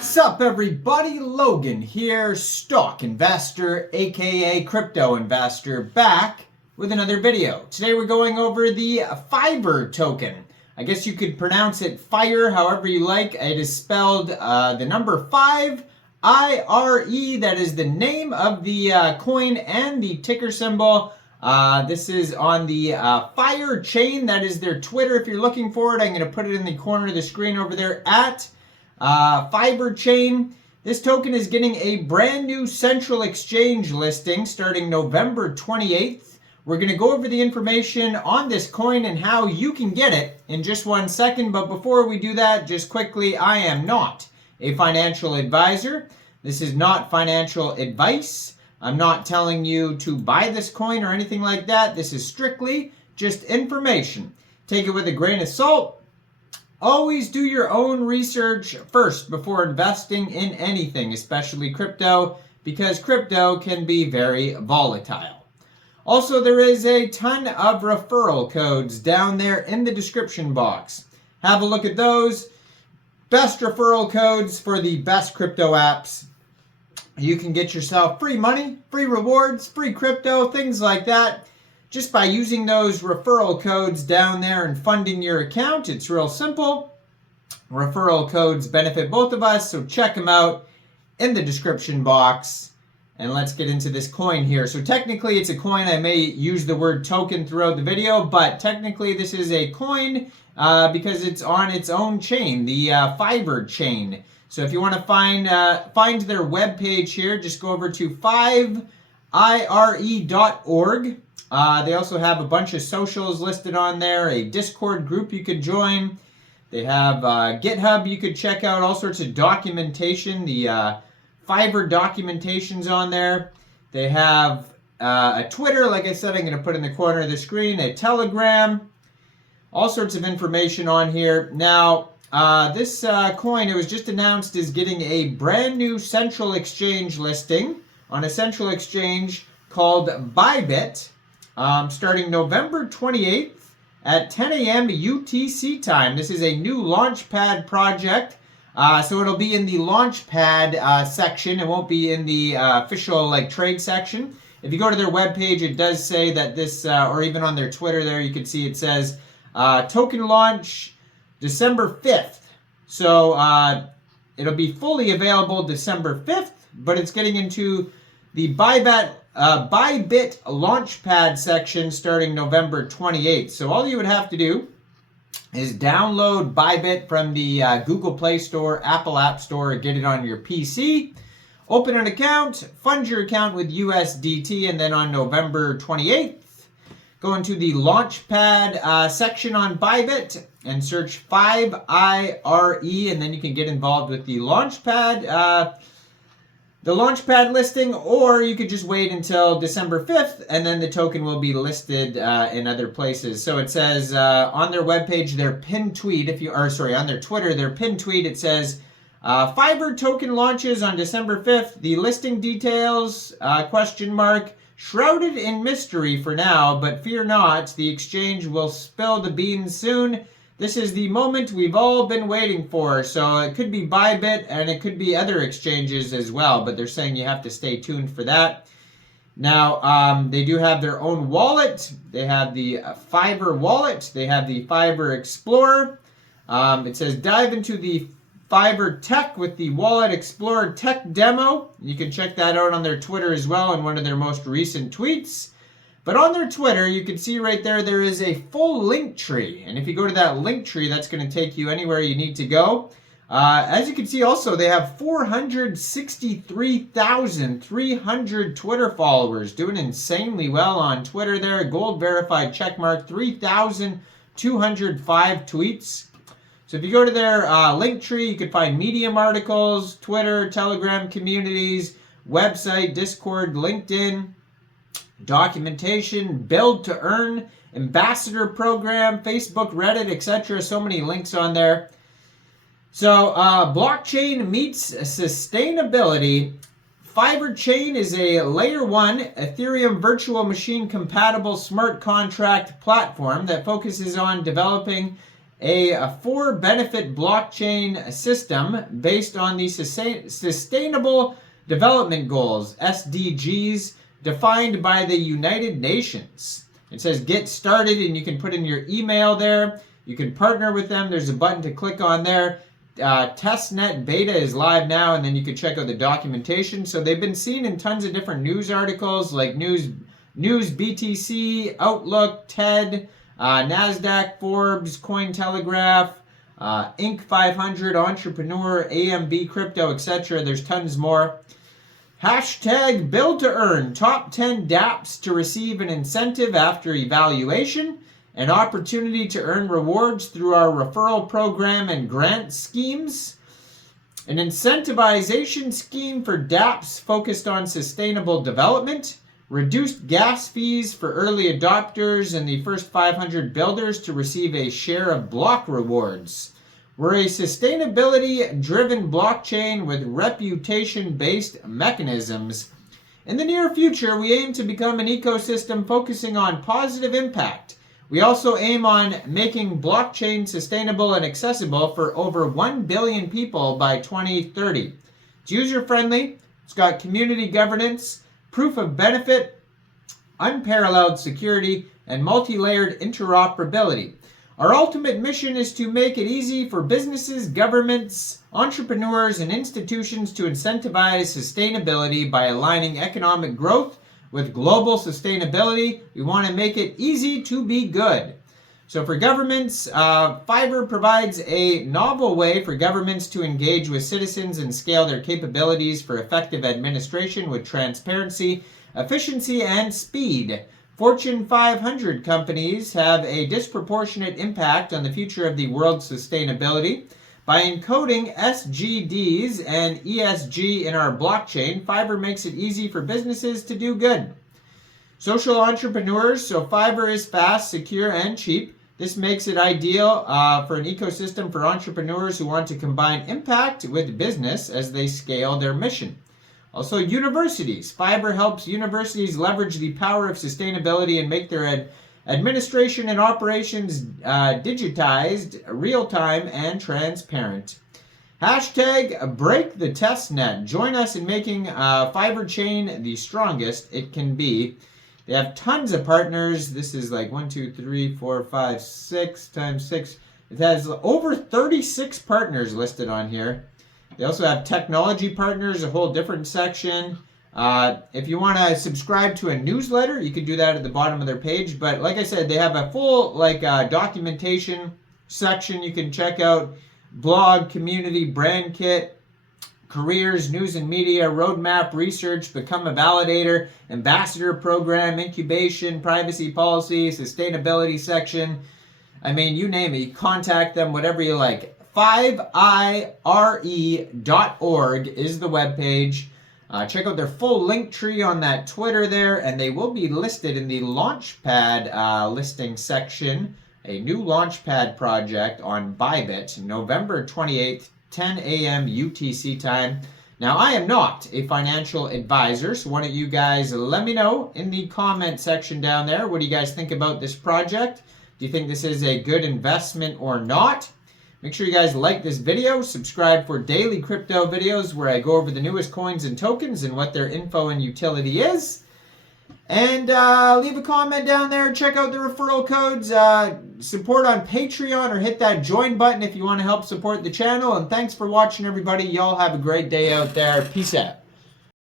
Sup everybody, Logan here, stock investor aka crypto investor, back with another video. Today we're going over the FIRE token. I guess you could pronounce it FIRE however you like. It is spelled the number 5 IRE. That is the name of the coin and the ticker symbol. This is on the FIRE chain. That is their Twitter if you're looking for it. I'm going to put it in the corner of the screen over there at FIRECHAIN. This token is getting a brand new central exchange listing starting November 28th. We're going to go over the information on this coin and how you can get it in just 1 second. But before we do that, just quickly, I am not a financial advisor. This is not financial advice. I'm not telling you to buy this coin or anything like that. This is strictly just information. Take it with a grain of salt. Always do your own research first before investing in anything, especially crypto, because crypto can be very volatile. Also, there is a ton of referral codes down there in the description box. Have a look at those. Best referral codes for the best crypto apps. You can get yourself free money, free rewards, free crypto, things like that, just by using those referral codes down there and funding your account. It's real simple. Referral codes benefit both of us, so check them out in the description box. And let's get into this coin here. So technically it's a coin. I may use the word token throughout the video, but technically this is a coin because it's on its own chain, the FIRE chain. So if you want to find their webpage here, just go over to 5IRE.org. They also have a bunch of socials listed on there, a Discord group you could join. They have GitHub you could check out, all sorts of documentation, the FIRE documentation's on there. They have a Twitter, like I said, I'm going to put in the corner of the screen, a Telegram, all sorts of information on here. Now, this coin, it was just announced, is getting a brand new central exchange listing on a central exchange called Bybit. Starting November 28th at 10 a.m. UTC time. This is a new Launchpad project, so it'll be in the Launchpad section. It won't be in the official trade section. If you go to their webpage, it does say that this, or even on their Twitter there, you can see it says token launch December 5th. So it'll be fully available December 5th, but it's getting into the Bybit Launchpad section starting November 28th. So all you would have to do is download Bybit from the Google Play Store, Apple App Store, or get it on your PC. Open an account, fund your account with USDT, and then on November 28th, go into the Launchpad section on Bybit and search 5IRE, and then you can get involved with the Launchpad listing, or you could just wait until December 5th and then the token will be listed in other places. So it says on their webpage, their pinned tweet, on their Twitter, their pinned tweet, it says, FIRE token launches on December 5th. The listing details, ? Shrouded in mystery for now, but fear not, the exchange will spill the beans soon. This is the moment we've all been waiting for. So it could be Bybit and it could be other exchanges as well, but they're saying you have to stay tuned for that. Now, they do have their own wallet. They have the FIRE wallet. They have the FIRE Explorer. It says dive into the FIRE tech with the Wallet Explorer tech demo. You can check that out on their Twitter as well in one of their most recent tweets. But on their Twitter, you can see right there, there is a full link tree. And if you go to that link tree, that's going to take you anywhere you need to go. As you can see also, they have 463,300 Twitter followers, doing insanely well on Twitter there. Gold verified checkmark, 3,205 tweets. So if you go to their link tree, you can find Medium articles, Twitter, Telegram communities, website, Discord, LinkedIn, documentation, build to earn, ambassador program, Facebook, Reddit, etc. So many links on there. So blockchain meets sustainability. FIRE chain is a layer 1 Ethereum virtual machine compatible smart contract platform that focuses on developing a for-benefit blockchain system based on the Sustainable Development Goals, SDGs, defined by the United Nations. It says get started, and you can put in your email there. You can partner with them. There's a button to click on there. Testnet beta is live now, and then you can check out the documentation. So they've been seen in tons of different news articles like News BTC, Outlook, TED, NASDAQ, Forbes, Cointelegraph, Inc. 500, Entrepreneur, AMB Crypto, etc. There's tons more. Hashtag build to earn. Top 10 dApps to receive an incentive after evaluation. An opportunity to earn rewards through our referral program and grant schemes. An incentivization scheme for dApps focused on sustainable development. Reduced gas fees for early adopters and the first 500 builders to receive a share of block rewards. We're a sustainability-driven blockchain with reputation-based mechanisms. In the near future, we aim to become an ecosystem focusing on positive impact. We also aim on making blockchain sustainable and accessible for over 1 billion people by 2030. It's user-friendly, it's got community governance, proof of benefit, unparalleled security, and multi-layered interoperability. Our ultimate mission is to make it easy for businesses, governments, entrepreneurs, and institutions to incentivize sustainability by aligning economic growth with global sustainability. We want to make it easy to be good. So for governments, Fiverr provides a novel way for governments to engage with citizens and scale their capabilities for effective administration with transparency, efficiency, and speed. Fortune 500 companies have a disproportionate impact on the future of the world's sustainability. By encoding SGDs and ESG in our blockchain, Fiverr makes it easy for businesses to do good. Social entrepreneurs, so Fiverr is fast, secure, and cheap. This makes it ideal for an ecosystem for entrepreneurs who want to combine impact with business as they scale their mission. Also, universities. Fiverr helps universities leverage the power of sustainability and make their administration and operations digitized, real-time, and transparent. Hashtag break the testnet. Join us in making Fiverr chain the strongest it can be. They have tons of partners. This is like 1, 2, 3, 4, 5, 6 times 6. It has over 36 partners listed on here. They also have technology partners, a whole different section. If you want to subscribe to a newsletter, you can do that at the bottom of their page. But like I said, they have a full documentation section you can check out. Blog, community, brand kit, careers, news and media, roadmap, research, become a validator, ambassador program, incubation, privacy policy, sustainability section. I mean, you name it. You contact them, whatever you like. 5IRE.org is the webpage. Check out their full link tree on that Twitter there, and they will be listed in the Launchpad listing section. A new Launchpad project on Bybit, November 28th, 10 a.m. UTC time. Now, I am not a financial advisor, so why don't you guys let me know in the comment section down there. What do you guys think about this project? Do you think this is a good investment or not? Make sure you guys like this video, subscribe for daily crypto videos where I go over the newest coins and tokens and what their info and utility is. And leave a comment down there, check out the referral codes, support on Patreon, or hit that join button if you want to help support the channel. And thanks for watching, everybody. Y'all have a great day out there. Peace out.